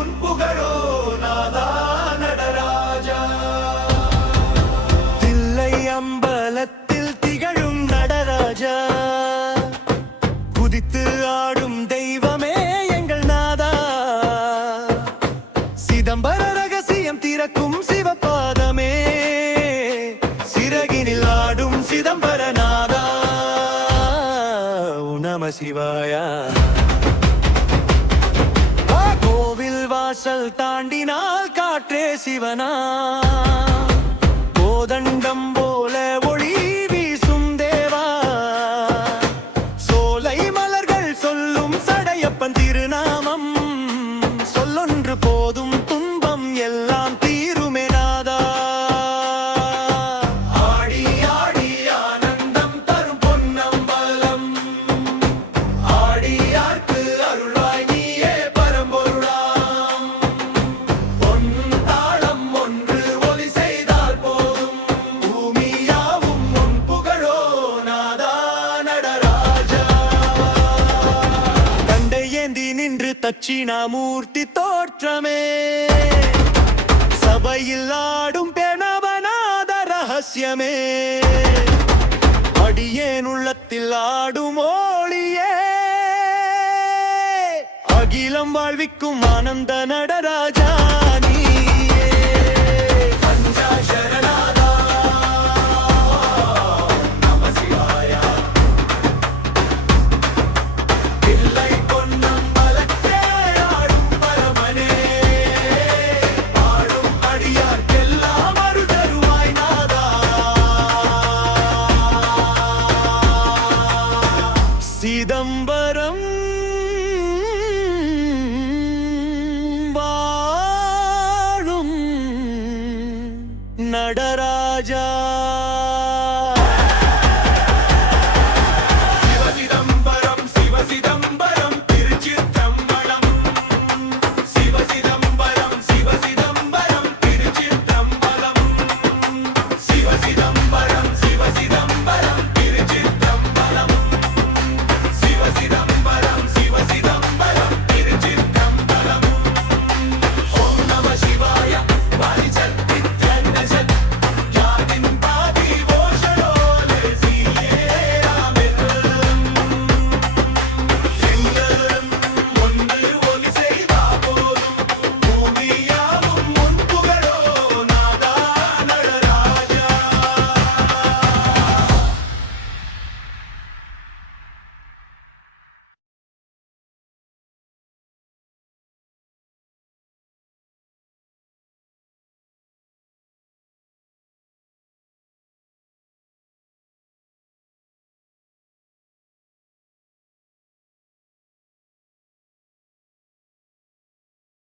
உன் புகழோ நாதா நடராஜா தில்லை அம்பலத்தில் திகழும் நடராஜா. குதித்து ஆடும் தெய்வமே எங்கள் நாதா. சிதம்பர ரகசியம் திறக்கும் சிவபாதமே. சிறகினில் ஆடும் நம சிவாயா. வாசல் தாண்டினால் காற்றே சிவனா? தட்சிணாமூர்த்தி தோற்றமே. சபையில் ஆடும் பெணவனாத ரகசியமே. அடியேன் உள்ளத்தில் ஆடும் ஓழியே அகிலம் வாழ்விக்கும் ஆனந்த நடராஜா. சிதம்பரம் வாழும் நடராஜா